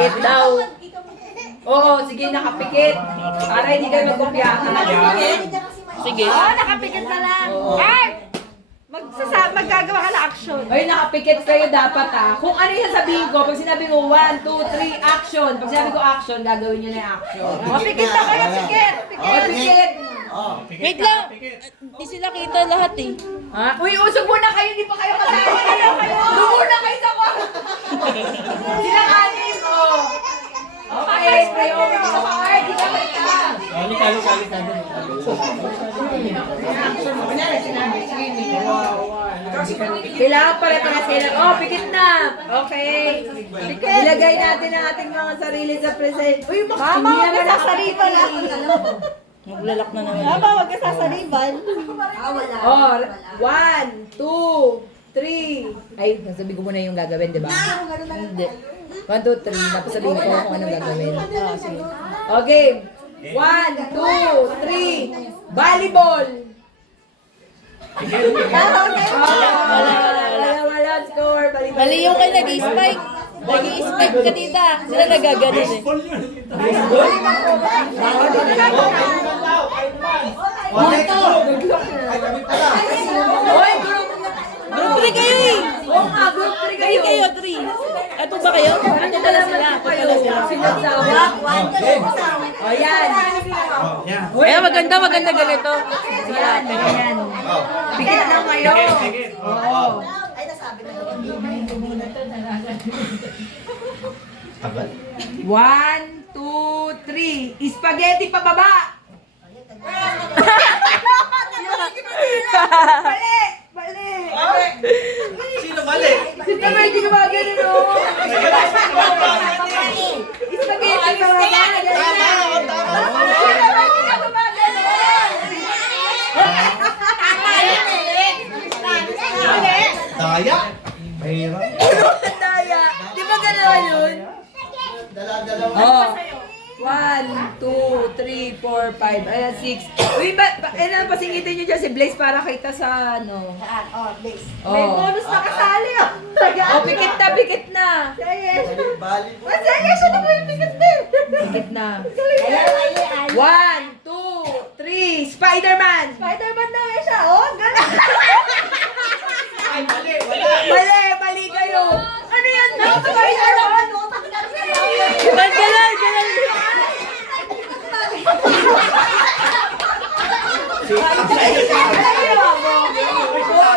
Nakapikit daw. Oo, sige, nakapikit. Para hindi kayo magkopyahan. Sige. Nakapikit na lang. Ay! Maggagawa ka na action. Ay, nakapikit kayo dapat Kung ano yung sasabihin ko, pag sinabi mo 1, 2, 3, action. Pag sinabi ko action, gagawin nyo na yung action. Pikit na kayo, pikit. Pikit. Wait lang. Hindi sila kita lahat eh. Ha? Uy, usog muna kayo, hindi pa kayo kasali. Doon muna kayo sa kwarto. Sila kanin, Okay, spray over dito sa card. Di ka kita. Kailangan pare-pares sila. Pikit na. Okay. Pikit. Ilagay natin ang ating mga sarili sa present. Uy, Mama, huwag ka sasariban na. Maglalak na naman. Mama, huwag ka sasariban. Oh, 1, 2, 3. Ay, sasabihin ko muna yung gagawin, di ba? Hindi. 1, 2, 3. Tapos sabihin ko kung anong gagawin. Okay. 1, 2, 3. Volleyball. Wala. Score. Volleyball. Mali yung kay nag-i-spike. Nag-i-spike ka tita. Sila nagaganon eh. Hoy, group. Group 3 kayo eh. Oo nga, group 3 Kayo kayo. kayo, 3. Ato ba kayo? Ano na naman kayo? Sinagsawa. O yan. Kaya maganda ganito. Yan. Pikit lang kayo. Oo. One, two, three. Spaghetti pababa. Mali. Sino mali? Sino ba hindi gumagano no? Spaghetti pababa. Daya? Mahirap. Daya. Di ba gano'n yun? Oh. 1, 2, 3, 4, 5, ayan, 6. Uy, ano, pasingitin nyo dyan si Blaze para kita sa, ano. May bonus na kasali. Pikit na. Masaya siya na po yung pikit din. Pikit na. 1, 2, 3, Spider-Man! Spider-Man daw eh siya. Oh, gano'n. Ay, mali, wala. Mali kayo. Ano yan? Spider-Man! Galan.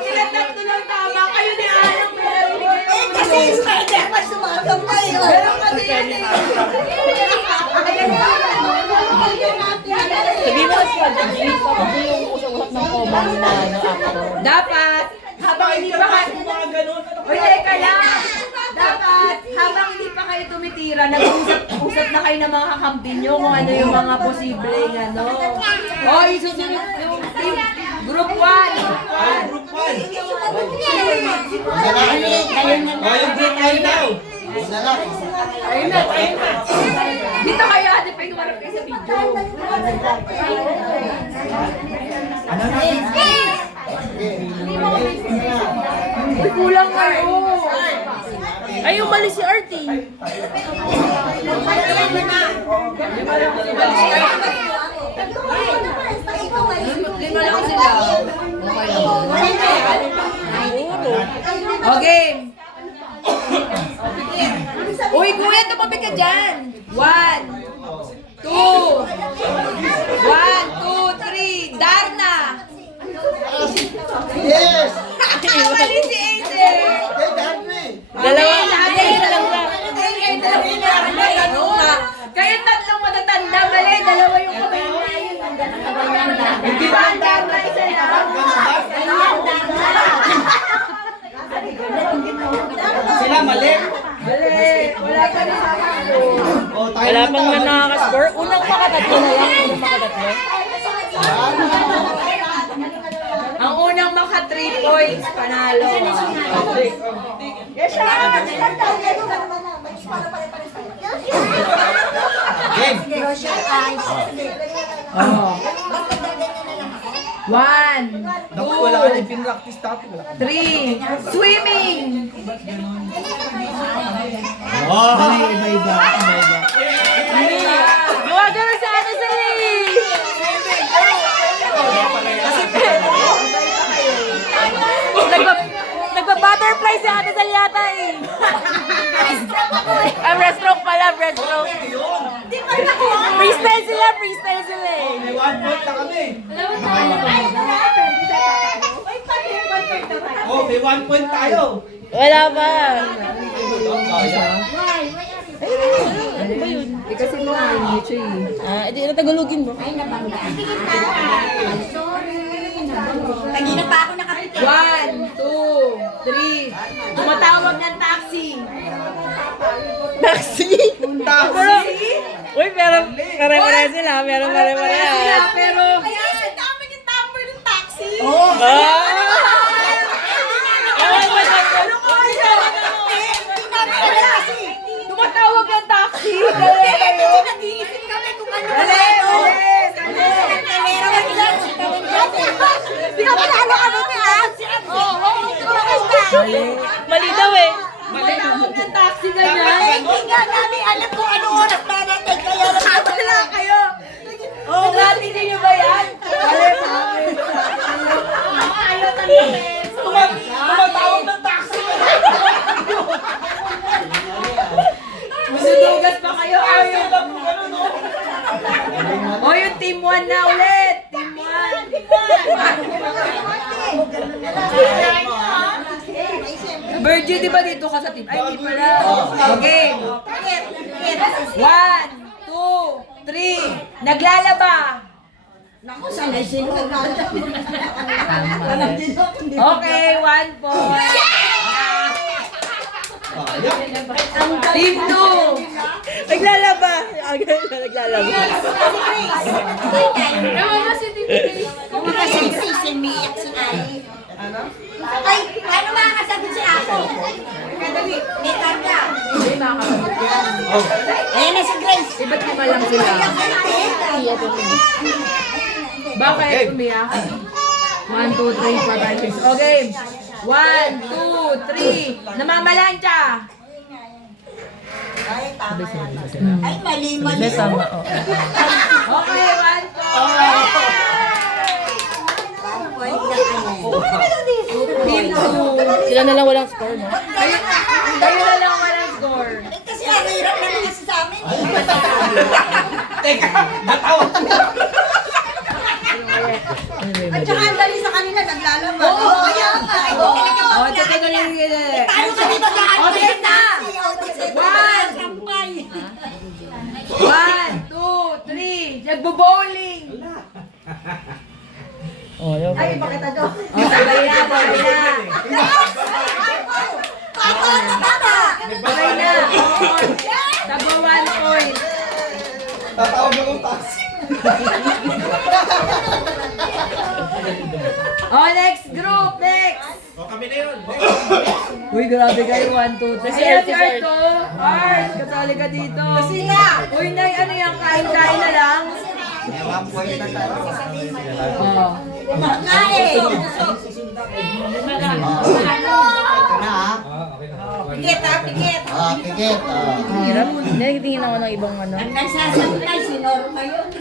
Sila tatlo lang tama. Kayo ni Alang. Kasi Spider-Man sumakambay. Pero kasi yan eh. Sabi mo sa Jim, kapag yung usap-usap ng common na actor. Dapat, habang hindi pa kayo... Uy, teka lang. Dapat, habang hindi pa kayo tumitira, nag-usap na kayo ng mga kakampi nyo kung ano yung mga posibleng ano. Oh, isusunod yung team. Group 1. Group 1. Yung group 1 daw. Ayun na. Dito kayo, ate, pa humarap kayo sa video. Ano na? Uy, kulang kayo. Ay, umalis si Artie. Lima lang sila. Okay. Uy, kuya, tumabi ka dyan. 1, 2. 1, 2, 3. Darna. Yes! Mali si Acer. Hey, Darby! Dalawa. Kayo tatlong matatanda, mali. Dalawa yung kamay mo. Di ba ang Darna isa lang? Sila mali. Mali. Wala ka na sa akin. Wala pang na nakaka-score. Unang makatatlo na lang. Unang makatatlo. Ang unang maka 3 points, panalo. Yes, siya. Game! Oh. 1, 2, Dapat wala ka na pinractice dati. 3. Swimming! Oh! Iba-iba. butterfly si Ate Salyata eh. Ah, breaststroke pala, breaststroke. Freestyle sila eh. May 1 point na kami. Oh, may 1 point tayo. Wala pa. Eh kasi mga nicho eh. Ah, edi natagulugin mo. Kanina pa ako nakapit. 1, 2, 3. Tumatawag ng taxi. Taxi. Taxi. Uy, pero pare-pare sila. Pero pare-pare. Sila, pero... Kaya dami yung number ng taxi. Tumatawag ng taxi. Nag-iisip kami kung ano. Hindi ka panalo kami ni Abs. Mali daw eh. Tumatawag ng taxi ganyan. Hindi nga namin alam kung ano oras na natin. Kaya Wala kayo. Naglatindi niyo ba yan? Tumatawag ng taxi. Masudugas pa kayo. Ayaw lang kung ano, no? O yung team 1 na ulit. Team 1. Virgil, di ba dito ka sa team? Ay, di pala. Okay. 1, 2, 3. Naglalaba. Okay, 1 point. Team 2. Naglalaba. Agad na naglalaba. Kasi si Miyak si Ay. Ay, ano makakasagot si Ako? Kadali, may karga. Hindi, makakasabot yan. Ayan na si Grace. Iba't lima lang sila. Bakit umiyak? 1, 2, 3, 4, 5, 6. Okay. 1, 2, 3. Namamalansya. Ay, mali. Tama, oh. Okay, 1 point. Team 2. Sila na lang walang score, no? Kayo na lang walang score. Kasi ang hirap naman kasi sa amin. Teka, natawag. At saka ang dali sa kanila, naglalaban. Oo, kaya nga. O, tsaka na lang yun. Tayo sa dito lahat. Okay na. 1, 2, 3. Nagbo-bowling. Oh, yun. Ay, bakit ito? O, sabay na, sabay na. Sabay na. Tabo 1 point. Tatawag ng taxi. Oh, next group, next. O, kami na yun. Uy, grabe kayo, 1, 2, 3. Ayan si Art, oh. Art, kasali ka dito. Sila. Uy, Nay, ano yan, kain-kain na lang? May 1 point na tayo. Oh. Kain! Ito na, ha? Pikit ha, pikit. Pikit. Hirap. Nagtingin ako ng ibang ano. Ang nagsasablay, sinoro kayo. 1.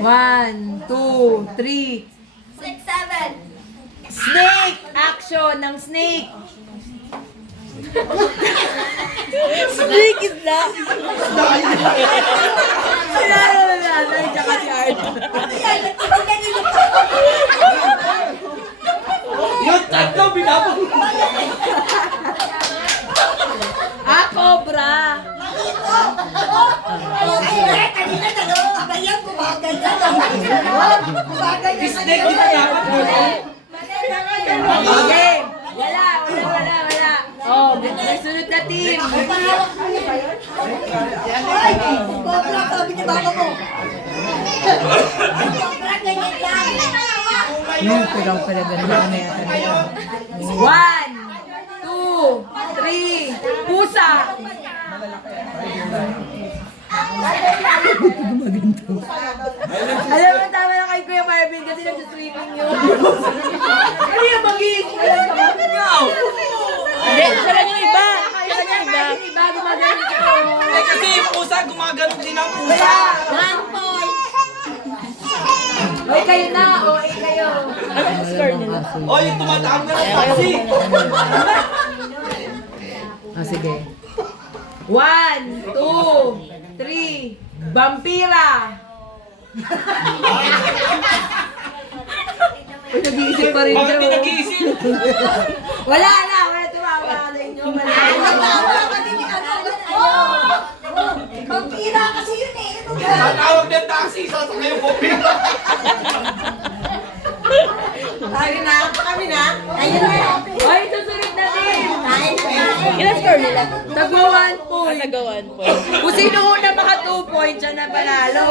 1, 2, 3. 6, 7. Snake! Action ng snake! Snake is that. Wala na nanay, tsaka si Art. Yung tatlo, binabang. Ah, cobra! Ay, kanina dalawa. Bayan, bumagay ka. Bumagay ka. Snake na dapat mo. Okay! Wala! Oh, sunod na team! Ay, Cobra, sabi ni baka mo. Cobra, ganyan lang. Pero pala ganun na yata. 1, 2, 3, pusa! Alam mo, tama na kay Kuya Marvin kasi nag-swimming yun. Ano yung mag-iisip lang sa mga? Hindi, siya lang yung iba. Siya lang yung iba. Iba, gumagano ko. Eh, kasi yung pusa, gumagano din ang pusa. Wala! 1 point. kayo na. OA kayo. Ano score nila? Oh, yung tumatawag na ng taxi. Sige. 1, 2, 3. Vampira. Nag-iisip pa rin Bakit daw. di nag-iisip? Wala tumawa ka sa inyo. Wala. Vampira kasi yun eh. Tatawag ng taxi, sasakay yung vampira. Kami na. Ayun na. Ay, susunod na din. Kain na kain. Ilan score nila? Tagwa 1 point. Taga 1 point. Kung sino una maka 2 points, siya na panalo.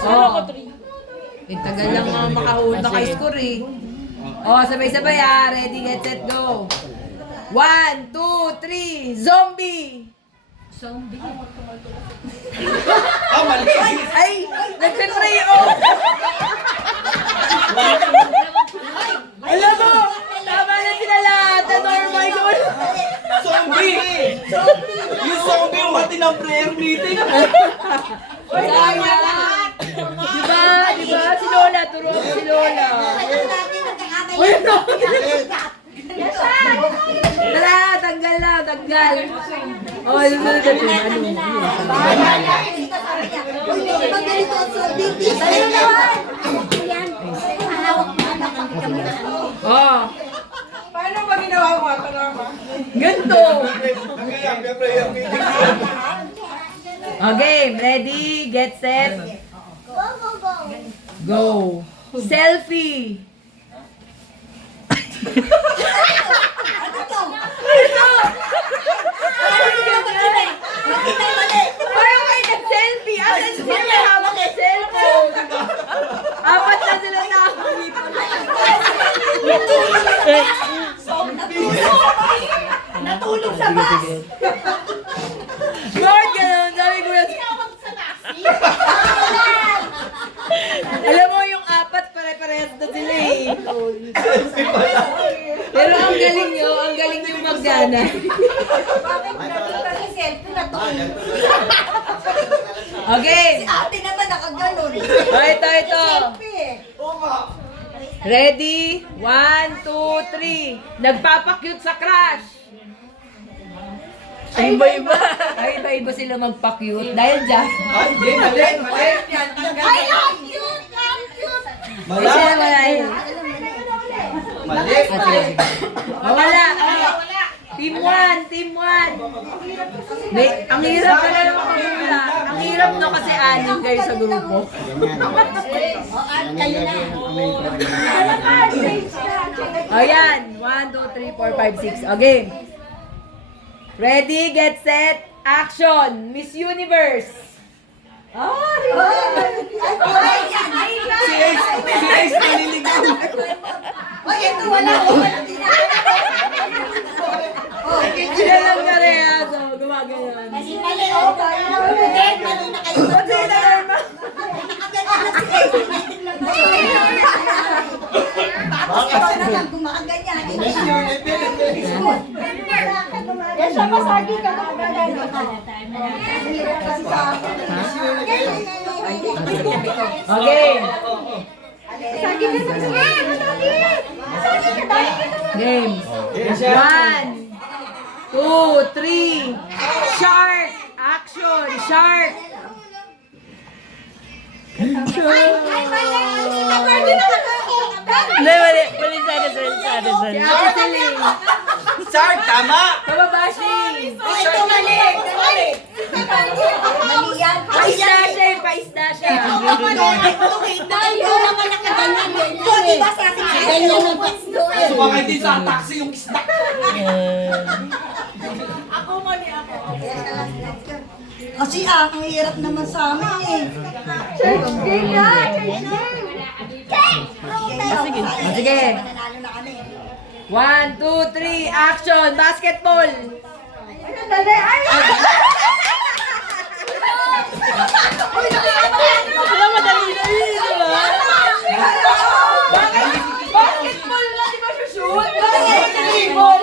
Score ako 3. Tagal lang mga makahuli maka-score eh. Oh, sabay-sabay ah. Ready, get, set, go. 1, 2, 3. Zombie! Ah, mali. Ay! Nagpe-pray oh! Alam mo! Tama na sila lahat! Normal yun! Zombie! Yung zombie yung hati ng prayer meeting. Sayang! Diba? Si Lola, turuan mo si Lola. Uy, no! Tara, tanggal na, tanggal. Oh, susunod na din. Oh. Paano ba ginawa mo? Ganto. Kaya prayer meeting. Okay, ready, get set, go. Selfie. Parang kayo nag-selfie. Asan sila may hawak ng cellphone? Apat na sila nakakalipan. Natulog sa bus. Lord, gano'n. Sabi ko yan. Alam mo, yung apat pare-parehas na sila eh. Pero ang galing nyo, magana. Bakit nakita si selfie natulog? Okay. Ate naman nakaganon. Oh, ito. Selfie eh. Ready? 1, 2, 3. Nagpapakyut sa crush. Ay, iba-iba sila magpakyut. Dahil dyan. Ay, hindi, mali. Mali. I love you! Love you! Ay, sila wala yun. Mali. Wala. Team 1. Ang hirap pala ng pagmula. Ang hirap no kasi anim kayo sa grupo. Kayo na. Ayan. 1, 2, 3, 4, 5, 6. Okay. Ready, get set, action! Miss Universe! Si Ace naliligaw. Oy, ito wala ko. Sila lang na rin, so gumagano'n. Mali, oh. Hindi, mali na kayo. Nakaganda na si Ed. Tapos ikaw naman gumaganyan. Yan siya masagi ka na Okay. Sagi ka na Game. 1, 2, 3. Shark! Action! Shark! Mali sa Si Ate Celine. Shark, tama. Kababashi! Ito mali! Mali yan! Paisda siya. Tayo naman nakaganyan din. Di ba sa ating ganyan ang pasto eh? Sumakay din sa taxi yung isda. Kasi ang hirap naman sa amin eh. Sige. Mananalo na kami. 1, 2, 3, action! Basketball! Wala madali na yun, di ba? Basketball na, di ba shoot? Basketball!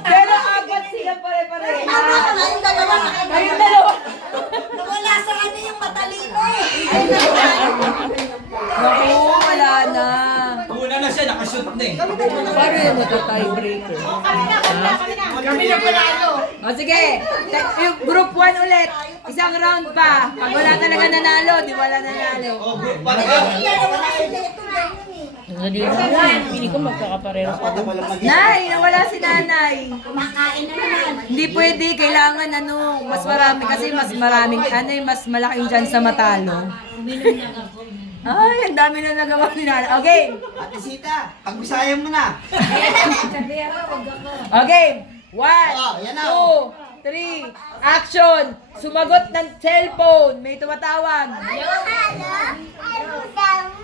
Pero apat sila pare-pare. Kayong dalawa sa Kayong dalawa. Nawala sa ano yung matalino eh. Paano yung mata-tiebreaker? Kami na panalo. O sige, yung group 1 ulit. Isang round pa. Pag wala talaga nanalo, di wala nanalo. Hindi ko magkakapareho sa Nay, nawala si nanay. Kumakain na naman. Hindi pwede, kailangan mas marami kasi mas maraming, mas malaking chance sa matalo. Ay, ang dami na nagawa ni nanay. Okay. Ate Sita, pag-bisaya mo na. Okay. 1, yan na. 2, 3, action! Sumagot ng cellphone. May tumatawag.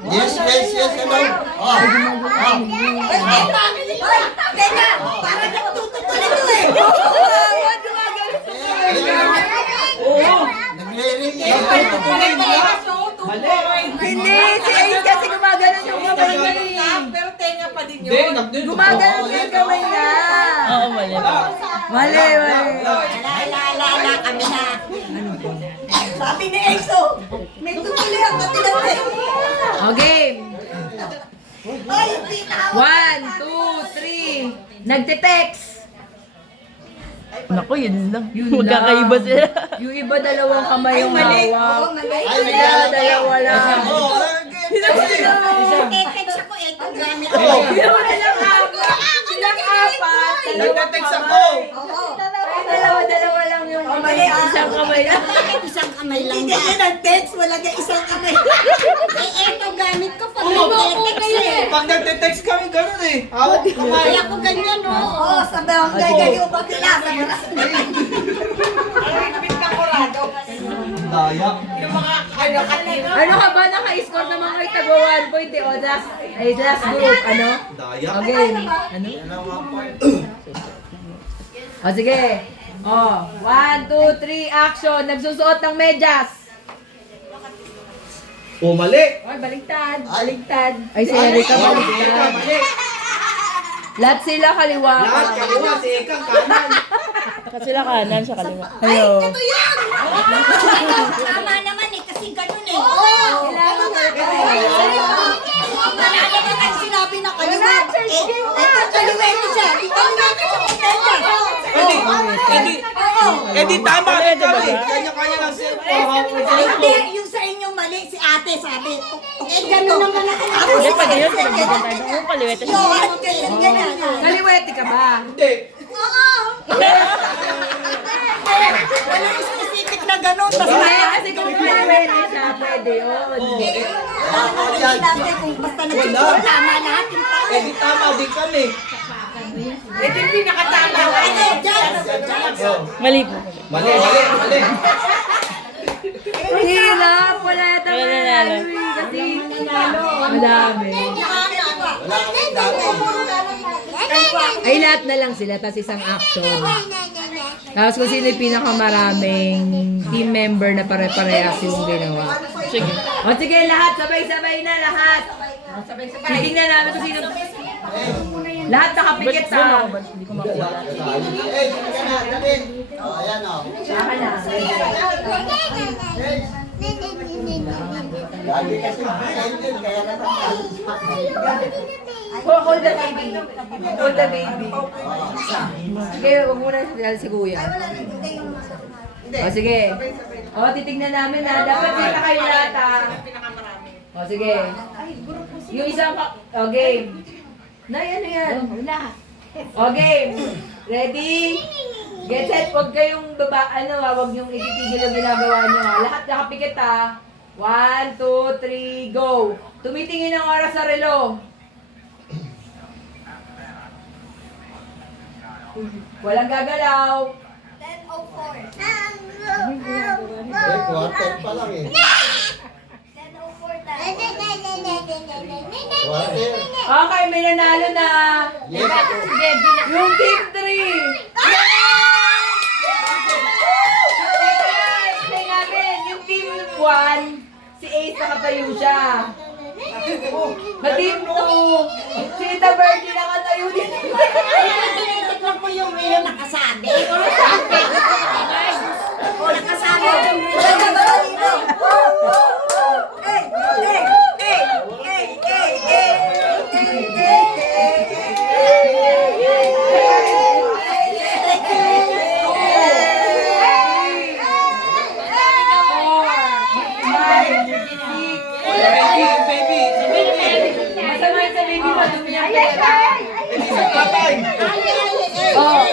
Yes, hello. Teka, parang nagtututuloy ito eh. Nagre-ring Hindi, si Ace kasi gumagano yung kamay niya eh. Pero tenga pa din yun. Hindi, Gumagano yung kamay niya. Oo, mali. Mali. Ala, kami na. Sabi ni Exo, may tutuloy ang katilang eh. Okay. Ay, tinawa. 1, 2, 3. Nagte-text. Naku, yun lang. Yun Magkakaiba lang. sila. Yung iba dalawang kamay yung hawak. Ay, may Kaya dalawa lang. Tetext ako eh, kung gamit Oo. ako. Wala lang apat. Silang apat. Nagte-text ako. Dalawa lang yung kamay. Isang kamay lang. Bakit isang kamay lang ba? Hindi ang text, wala ka isang kamay. Eto gamit ko pag nag-text eh. Pag nagte-text kami, ganun eh. Hawak kamay. Kaya ko ganyan no. Oo, sa barangay kayo pag kilasa mo na. Daya. Ano ka ba? Naka-score naman kayo tagwa 1 point eh. O, last group. Ano? Daya. Okay. Ano? O, sige. O, 1, 2, 3, action. Nagsusuot ng medyas. O, mali. Ay, baligtad. Baligtad. Ay, si Erika baligtad. Mali. Lahat sila kaliwa. Lahat kaliwa, si Ekang kanan. Sila kanan, siya kaliwa. Ay, Hello. ito yan! Tama naman eh, kasi ganun eh. Kailangan Manalo ka kasi sinabi na kaliwa. Ito kaliwa ito siya. Di kaliwa ka sa Eh di tama rin kami. Kanya-kanya ng cellphone. Hindi, yung sa inyo mali, si ate sabi. Eh, ganun naman ako. Tapos Hindi, pag yun, pinagbigan tayo. Kung kaliwete siya. Yun, ganyan. Kaliwete ka ba? Hindi. Oo! Wala specific na ganun. Tapos Kaya kasi kung kaliwete siya, pwede yun. sinabi kung basta nag-score, tama lahat yung tao. Eh di tama din kami. Ito yung pinakatama. Ano, dyan? Mali po. Mali, mali, mali. Hirap. Wala yata Wala manalo nanalo. eh. Kasi madami. Ay, lahat na lang sila. Tapos isang action. Tapos kung sino yung pinakamaraming team member na pare-parehas yung ginawa. Sige. O sige, lahat. Sabay-sabay na lahat. Titignan namin kung sino. Lahat nakapikit Doon ako sa... ba? Hindi ko makuha. Eh, David. Oh, ayan oh. Saka na. Lagi kasi handle, kaya Hold the baby. Hold the baby. Sige, huwag muna si kuya. O sige. O, titignan namin na. Dapat kita kayo lahat ha. O sige. Yung isang o game. Nay, ano yan? O game. Ready? Get set. Huwag kayong huwag yung ititigil ang ginagawa nyo ha. Lahat nakapikit ha. 1, 2, 3, go. Tumitingin ang oras sa relo. Walang gagalaw. 10:04. Eh, quarter pa lang eh. 10:04 Quarter. Okay, may nanalo na. Yes. Yung team 3. Explain namin. Yung team 1, si Ace nakatayo siya. Sa team 2, si Tita Virgie nakatayo din. Tinitignan ko yung reel nakasabi. O, nakasabi yung reel. Hey! niyang pera. Hindi sa tatay. Oh,